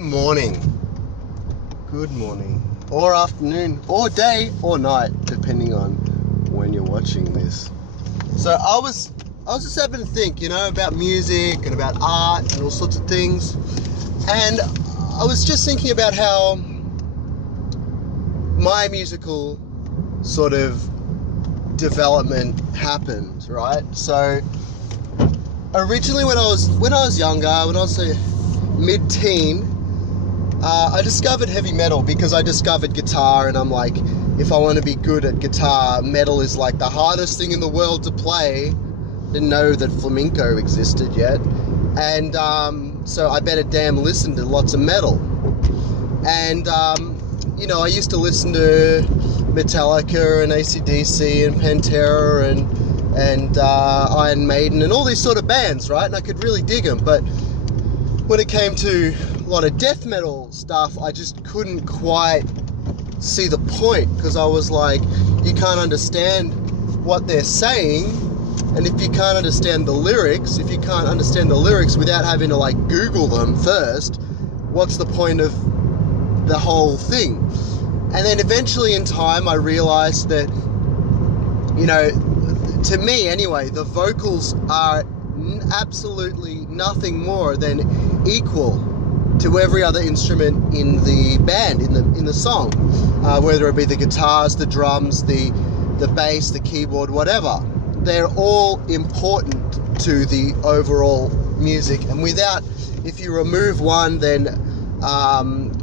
Morning, good morning, or afternoon, or day, or night, depending on when you're watching this. So I was just having to think, about music and about art and all sorts of things, and I was just thinking about how my musical sort of development happened, right? So originally, when I was younger, when I was a mid-teen, I discovered heavy metal because I discovered guitar, and I'm like, if I want to be good at guitar, metal is like the hardest thing in the world to play. Didn't know that flamenco existed yet, and so I better damn listen to lots of metal. And I used to listen to Metallica and AC/DC and Pantera and Iron Maiden and all these sort of bands, right? And I could really dig them, but when it came to a lot of death metal stuff, I just couldn't quite see the point, because I was like, you can't understand what they're saying, and if you can't understand the lyrics, without having to like Google them first, what's the point of the whole thing? And then eventually in time I realized that, to me anyway, the vocals are absolutely nothing more than equal to every other instrument in the band, in the song, whether it be the guitars, the drums, the bass, the keyboard, whatever. They're all important to the overall music, and if you remove one, then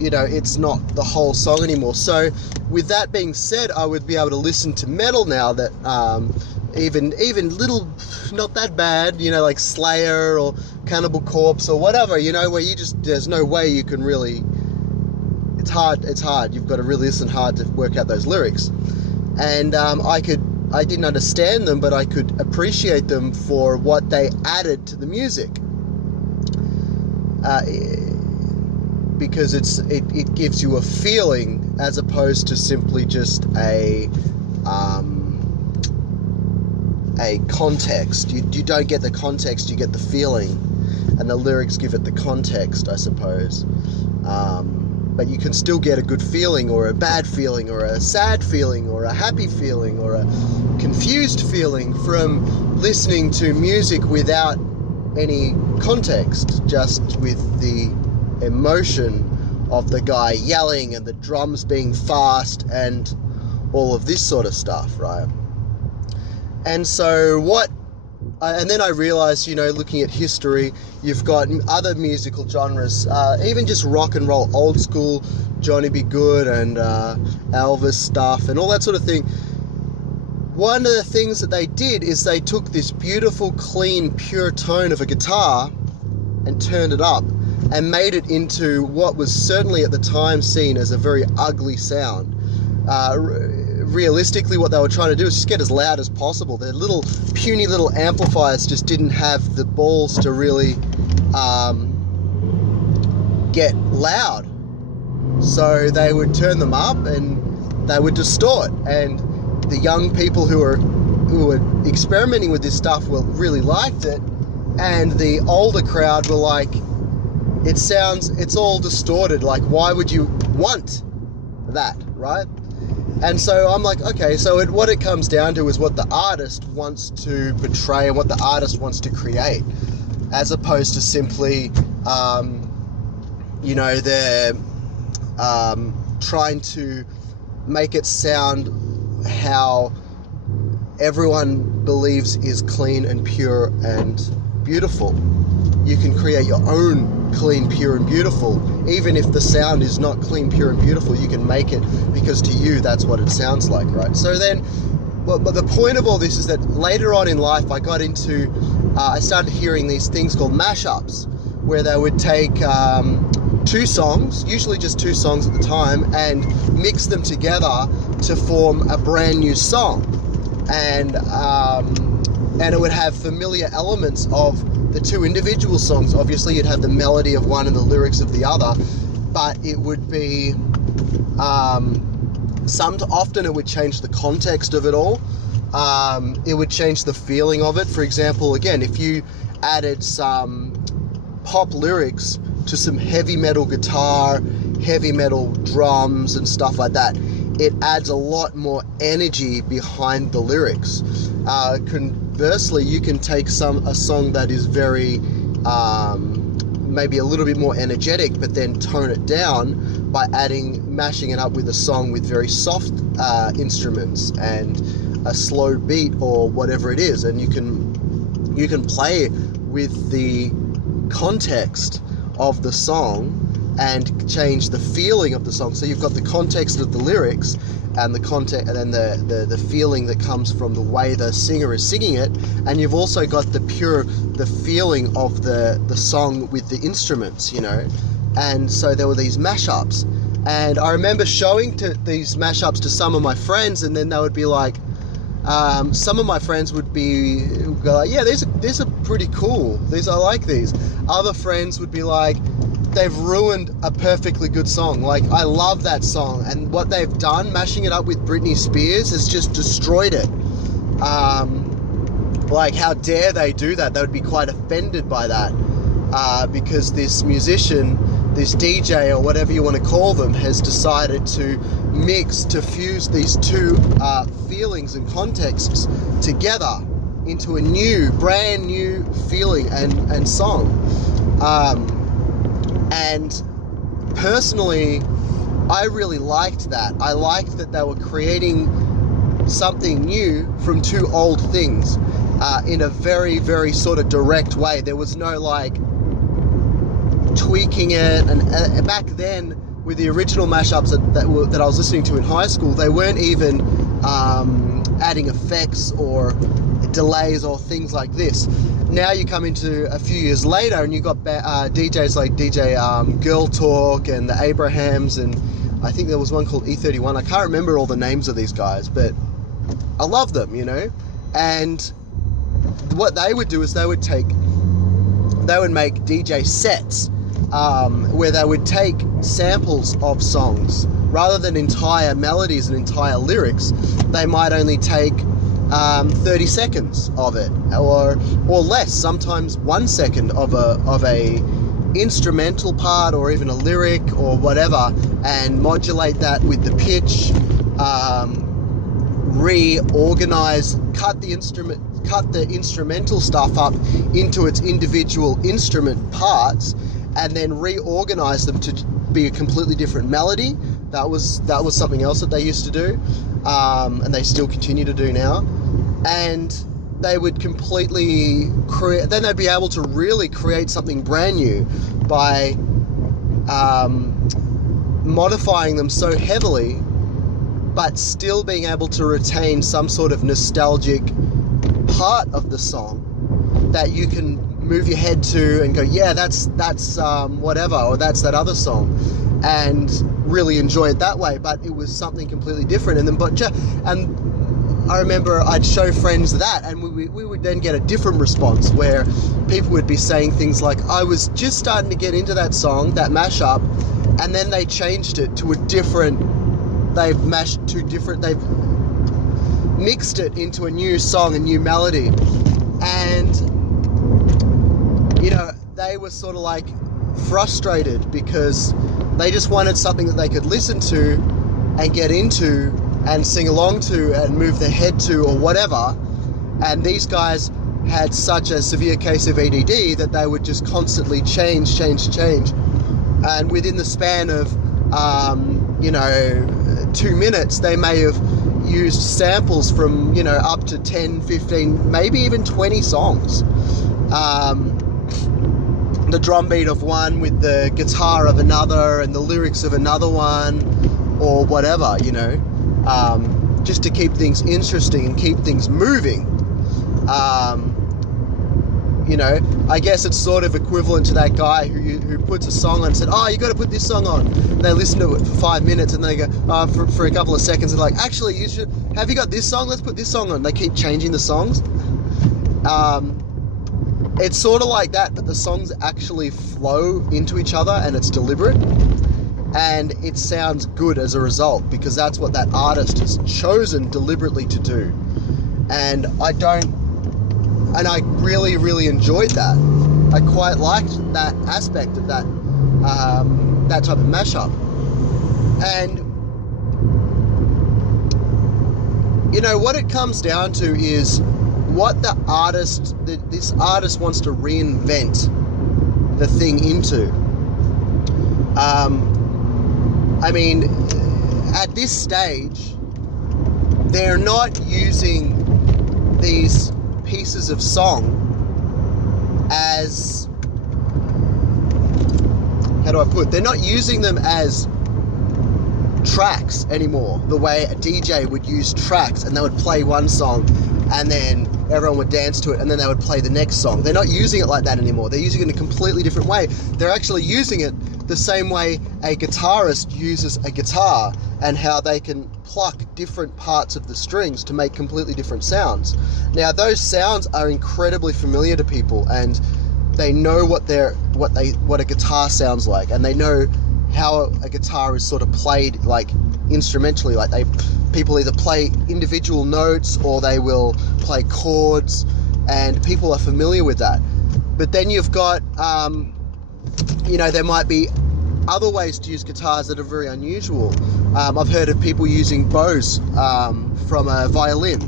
it's not the whole song anymore. So with that being said, I would be able to listen to metal now that even little, not that bad, like Slayer or Cannibal Corpse or whatever, where there's no way you can really, it's hard, you've got to really listen hard to work out those lyrics. And I didn't understand them, but I could appreciate them for what they added to the music. Because it gives you a feeling, as opposed to simply just a context. You don't get the context, you get the feeling, and the lyrics give it the context, I suppose. But you can still get a good feeling, or a bad feeling, or a sad feeling, or a happy feeling, or a confused feeling from listening to music without any context, just with the emotion of the guy yelling and the drums being fast and all of this sort of stuff, right? And so and then I realized, looking at history, you've got other musical genres, even just rock and roll, old school, Johnny B. Good and Elvis stuff and all that sort of thing. One of the things that they did is they took this beautiful, clean, pure tone of a guitar and turned it up and made it into what was certainly at the time seen as a very ugly sound. Realistically, what they were trying to do is just get as loud as possible. Their little puny little amplifiers just didn't have the balls to really get loud. So they would turn them up and they would distort. And the young people who were experimenting with this stuff really liked it, and the older crowd were like, it's all distorted. Like, why would you want that, right? And so I'm like, okay, so what it comes down to is what the artist wants to portray and what the artist wants to create, as opposed to simply, they're trying to make it sound how everyone believes is clean and pure and beautiful. You can create your own clean, pure and beautiful. Even if the sound is not clean, pure and beautiful, you can make it, because to you that's what it sounds like, right? So then, but the point of all this is that later on in life I started hearing these things called mashups, where they would take two songs, usually just two songs at the time, and mix them together to form a brand new song. And it would have familiar elements of the two individual songs. Obviously, you'd have the melody of one and the lyrics of the other, but it would be often it would change the context of it all. It would change the feeling of it. For example, again, if you added some pop lyrics to some heavy metal guitar, heavy metal drums and stuff like that, it adds a lot more energy behind the lyrics. Conversely, you can take a song that is very maybe a little bit more energetic, but then tone it down by mashing it up with a song with very soft instruments and a slow beat or whatever it is, and you can play with the context of the song and change the feeling of the song. So you've got the context of the lyrics and the context, and then the feeling that comes from the way the singer is singing it, and you've also got the feeling of the song with the instruments, you know. And so there were these mashups, and I remember showing these mashups to some of my friends, and then they would be like, some of my friends would go like, yeah, these are pretty cool. I like these. Other friends would be like, they've ruined a perfectly good song. Like, I love that song, and what they've done, mashing it up with Britney Spears, has just destroyed it. Like, how dare they do that? They would be quite offended by that, because this musician, this DJ, or whatever you want to call them, has decided to fuse these two feelings and contexts together into a brand new feeling and song. And personally, I really liked that. I liked that they were creating something new from two old things in a very, very sort of direct way. There was no like tweaking it. And back then, with the original mashups that I was listening to in high school, they weren't even adding effects or delays or things like this. Now you come into a few years later and you got DJs like DJ Girl Talk and the Abrahams, and I think there was one called E31. I can't remember all the names of these guys, but I love them, you know. And what they would do is they would make DJ sets where they would take samples of songs rather than entire melodies and entire lyrics. They might only take 30 seconds of it, or less, sometimes 1 second of a instrumental part or even a lyric or whatever, and modulate that with the pitch, reorganize, cut the instrumental stuff up into its individual instrument parts, and then reorganize them to be a completely different melody. That was something else that they used to do, and they still continue to do now. And they would completely create, then they'd be able to really create something brand new by modifying them so heavily, but still being able to retain some sort of nostalgic part of the song that you can move your head to and go, yeah, that's whatever, or that's that other song, and really enjoy it that way. But it was something completely different. And I remember I'd show friends that, and we would then get a different response, where people would be saying things like, I was just starting to get into that song, that mashup, and then they changed it to they've mixed it into a new song, a new melody. And, you know, they were sort of like frustrated because they just wanted something that they could listen to and get into and sing along to and move their head to or whatever. And these guys had such a severe case of ADD that they would just constantly change. And within the span of, 2 minutes, they may have used samples from, up to 10, 15, maybe even 20 songs. The drum beat of one with the guitar of another and the lyrics of another one, or whatever, just to keep things interesting and keep things moving. I guess it's sort of equivalent to that guy who puts a song on and said, oh, you got to put this song on. And they listen to it for 5 minutes and they go, for a couple of seconds, they're like, actually, have you got this song? Let's put this song on. They keep changing the songs. It's sort of like that, but the songs actually flow into each other and it's deliberate. And it sounds good as a result, because that's what that artist has chosen deliberately to do. And I really, really enjoyed that. I quite liked that aspect of that that type of mashup. And you know what it comes down to is what this artist wants to reinvent the thing into. I mean, at this stage, they're not using these pieces of song as, how do I put, they're not using them as tracks anymore, the way a DJ would use tracks, and they would play one song and then everyone would dance to it and then they would play the next song. They're not using it like that anymore. They're using it in a completely different way. They're actually using it the same way a guitarist uses a guitar, and how they can pluck different parts of the strings to make completely different sounds. Now those sounds are incredibly familiar to people, and they know what a guitar sounds like, and they know how a guitar is sort of played, like instrumentally. Like people either play individual notes or they will play chords, and people are familiar with that. But then you've got there might be other ways to use guitars that are very unusual. I've heard of people using bows from a violin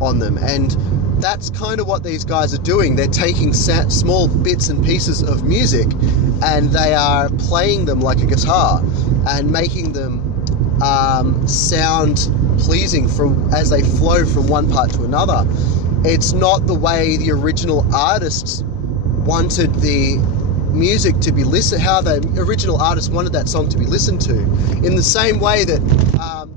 on them, and that's kind of what these guys are doing. They're taking small bits and pieces of music and they are playing them like a guitar and making them sound pleasing as they flow from one part to another. It's not the way the original artists wanted the music to be listened, how the original artist wanted that song to be listened to. In the same way that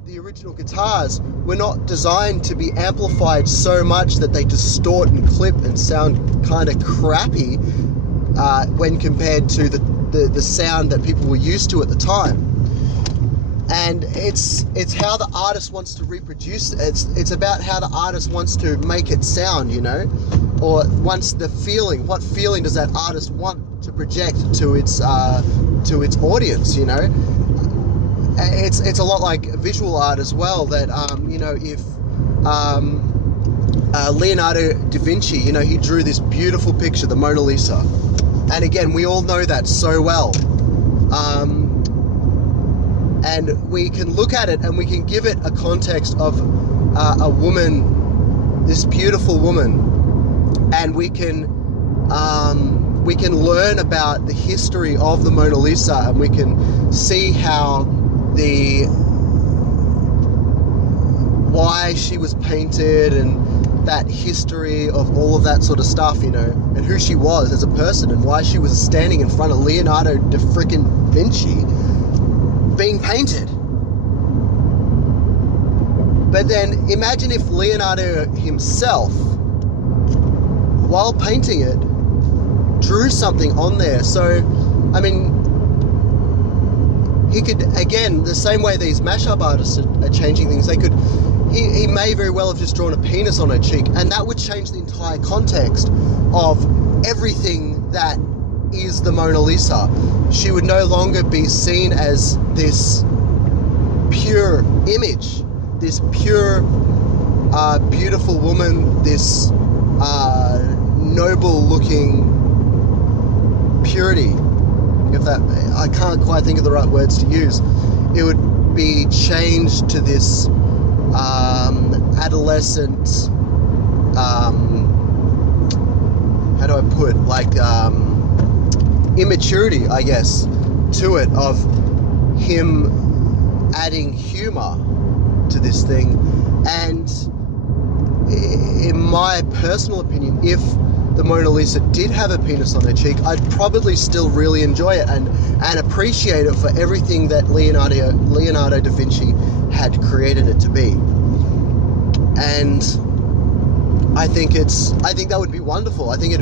the original guitars were not designed to be amplified so much that they distort and clip and sound kind of crappy when compared to the sound that people were used to at the time. And it's how the artist wants to reproduce it. It's about how the artist wants to make it sound, or wants the feeling. What feeling does that artist want to project to its audience? It's a lot like visual art as well. That if Leonardo da Vinci, he drew this beautiful picture, the Mona Lisa, and again, we all know that so well. And we can look at it and we can give it a context of a woman, this beautiful woman, and we can learn about the history of the Mona Lisa, and we can see how why she was painted, and that history of all of that sort of stuff, and who she was as a person, and why she was standing in front of Leonardo da frickin' Vinci being painted. But then imagine if Leonardo himself, while painting it, drew something on there. So, I mean, he could, again, the same way these mashup artists are changing things, he may very well have just drawn a penis on her cheek, and that would change the entire context of everything that is the Mona Lisa. She would no longer be seen as this pure image, this pure, beautiful woman, this noble-looking purity. I can't quite think of the right words to use. It would be changed to this adolescent, how do I put, immaturity, I guess, to it, of him adding humor to this thing. And in my personal opinion, if the Mona Lisa did have a penis on her cheek, I'd probably still really enjoy it and appreciate it for everything that Leonardo da Vinci had created it to be. And I think that would be wonderful. I think it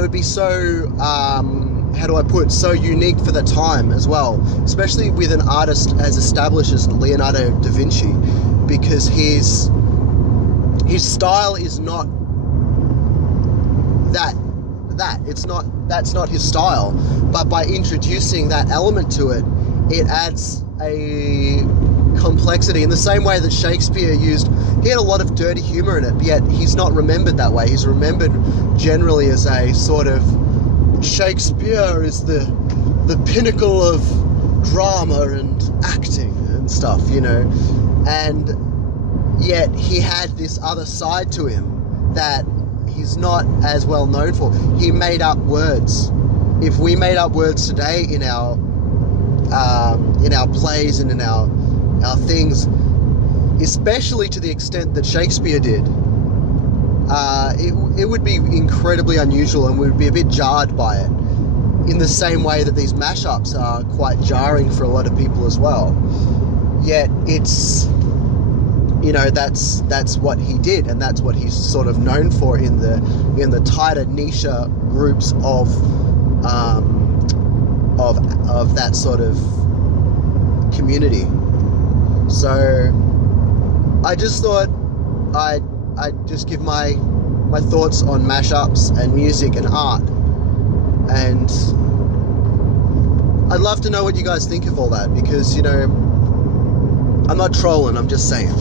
would be so, how do I put, so unique for the time as well, especially with an artist as established as Leonardo da Vinci, because his style is not that's not his style, but by introducing that element to it, it adds a complexity in the same way that Shakespeare he had a lot of dirty humor in it, but yet he's not remembered that way. He's remembered generally as a sort of, Shakespeare is the the pinnacle of drama and acting and stuff, you know, and yet he had this other side to him that he's not as well known for. He made up words. If we made up words today in our plays and in our things, especially to the extent that Shakespeare did, it would be incredibly unusual, and we'd be a bit jarred by it, in the same way that these mashups are quite jarring for a lot of people as well. Yet it's, you know, that's what he did, and that's what he's sort of known for in the tighter niche groups of that sort of community. So I just thought I'd just give my thoughts on mashups and music and art, and I'd love to know what you guys think of all that, because, you know, I'm not trolling, I'm just saying.